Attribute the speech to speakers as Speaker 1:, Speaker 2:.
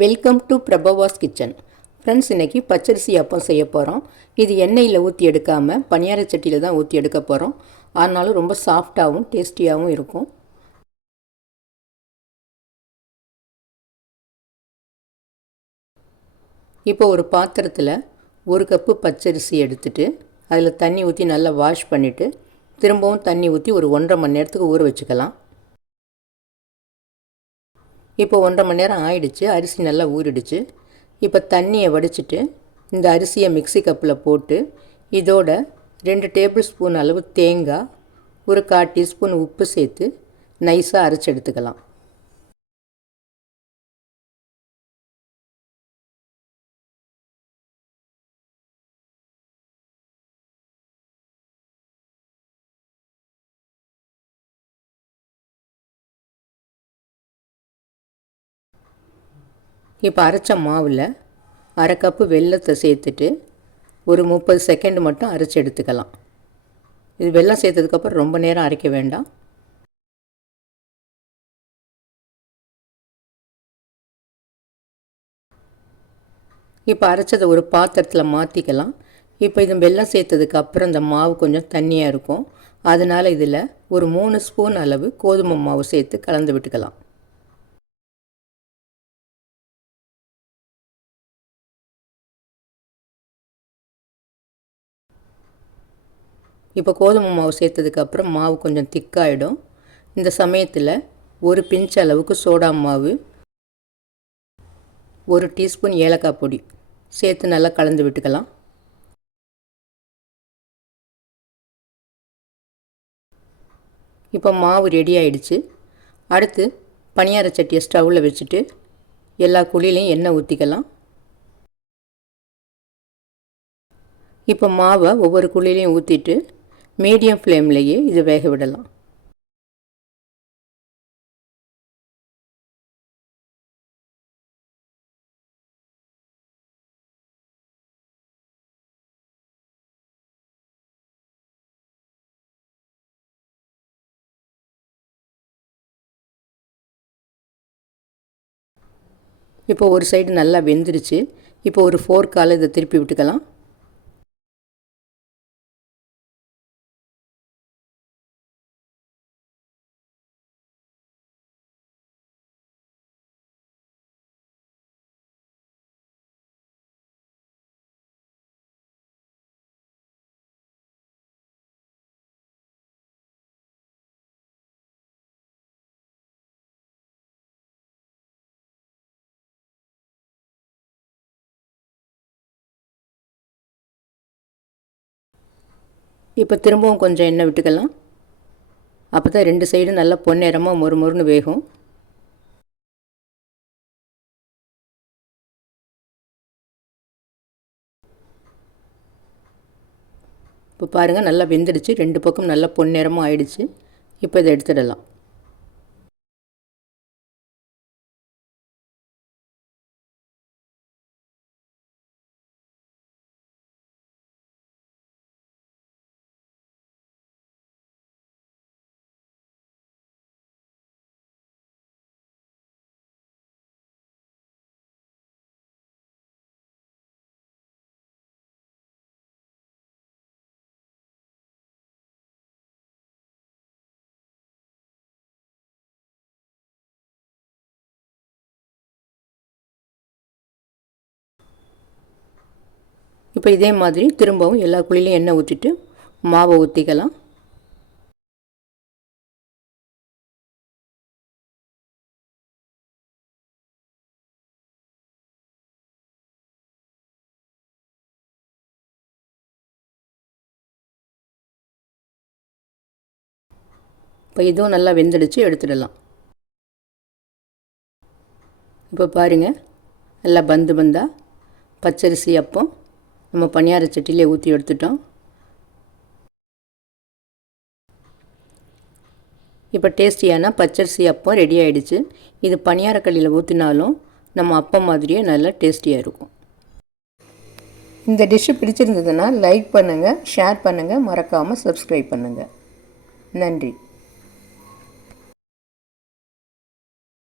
Speaker 1: Welcome to Prabha's kitchen friends இன்றைக்கி பச்சரிசி அப்பம் செய்ய போகிறோம் இது எண்ணெயில் ஊற்றி எடுக்காமல் பனியார சட்டியில் தான் ஊற்றி எடுக்க போகிறோம் ஆனாலும் ரொம்ப சாஃப்டாகவும் டேஸ்டியாகவும் இருக்கும். இப்போ ஒரு பாத்திரத்தில் ஒரு கப்பு பச்சரிசி எடுத்துட்டு அதில் தண்ணி ஊற்றி நல்லா வாஷ் பண்ணிவிட்டு திரும்பவும் தண்ணி ஊற்றி ஒரு ஒன்றரை மணி நேரத்துக்கு ஊற வச்சுக்கலாம். இப்போ ஒன்றரை மணி நேரம் ஆயிடுச்சு அரிசி நல்லா ஊறிடுச்சு. இப்போ தண்ணியை வடிச்சிட்டு இந்த அரிசியை மிக்சி கப்பில் போட்டு இதோட ரெண்டு டேபிள் ஸ்பூன் அளவு தேங்காய் ஒரு கால் டீஸ்பூன் உப்பு சேர்த்து நைஸாக அரைச்சி எடுத்துக்கலாம். இப்போ அரைச்ச மாவில் அரை கப்பு வெல்லத்தை சேர்த்துட்டு ஒரு முப்பது செகண்ட் மட்டும் அரைச்சி எடுத்துக்கலாம். இது வெள்ளம் சேர்த்ததுக்கப்புறம் ரொம்ப நேரம் அரைக்க வேண்டாம். இப்போ அரைச்சதை ஒரு பாத்திரத்தில் மாற்றிக்கலாம் இப்போ இது வெல்லம் சேர்த்ததுக்கு அப்புறம் இந்த மாவு கொஞ்சம் தண்ணியாக இருக்கும். அதனால் இதில் ஒரு மூணு ஸ்பூன் அளவு கோதுமை மாவு சேர்த்து கலந்து விட்டுக்கலாம். இப்போ கோதுமை மாவு சேர்த்ததுக்கப்புறம் மாவு கொஞ்சம் திக்காயிடும். இந்த சமயத்தில் ஒரு பிஞ்ச் அளவுக்கு சோடா மாவு ஒரு டீஸ்பூன் ஏலக்காய் பொடி சேர்த்து நல்லா கலந்து விட்டுக்கலாம். இப்போ மாவு ரெடி ஆயிடுச்சு. அடுத்து பனியார சட்டியை ஸ்டவ்வில் வச்சுட்டு எல்லா குழிலையும் எண்ணெய் ஊற்றிக்கலாம் இப்போ மாவை ஒவ்வொரு குழிலையும் ஊற்றிட்டு மீடியம் ஃப்ளேம்லேயே இது வேக விடலாம். இப்போ ஒரு சைடு நல்லா வெந்துருச்சு. இப்போ ஒரு ஃபோர்க்கால் இதை திருப்பி விட்டுக்கலாம். இப்போ திரும்பவும் கொஞ்சம் எண்ணெய் விட்டுக்கலாம். அப்போ தான் ரெண்டு சைடும் நல்லா பொன்னிறமாக மொறு மொறுன்னு வேகும். இப்போ பாருங்கள் நல்லா வெந்துடுச்சு. ரெண்டு பக்கம் நல்லா பொன்னிறமும் ஆயிடுச்சு. இப்போ இதை எடுத்துடலாம். இப்போ இதே மாதிரி திரும்பவும் எல்லா குழிலையும் எண்ணெய் ஊற்றிட்டு மாவை ஊற்றிக்கலாம் இப்போ இதுவும் நல்லா வெந்துடுச்சு எடுத்துடலாம். இப்போ பாருங்கள் நல்லா பந்து பந்தாக பச்சரிசி அப்பம். நம்ம பணியார சட்டிலே ஊற்றி எடுத்துட்டோம். இப்போ டேஸ்டியான பச்சரிசி அப்பம் ரெடி ஆகிடுச்சு இது பணியாரக்கல்லியில் ஊற்றினாலும் நம்ம அப்பம் மாதிரியே நல்லா டேஸ்டியாக இருக்கும். இந்த டிஷ்ஷு பிடிச்சிருந்ததுன்னா லைக் பண்ணுங்கள் ஷேர் பண்ணுங்கள் மறக்காமல் சப்ஸ்கிரைப் பண்ணுங்கள் நன்றி.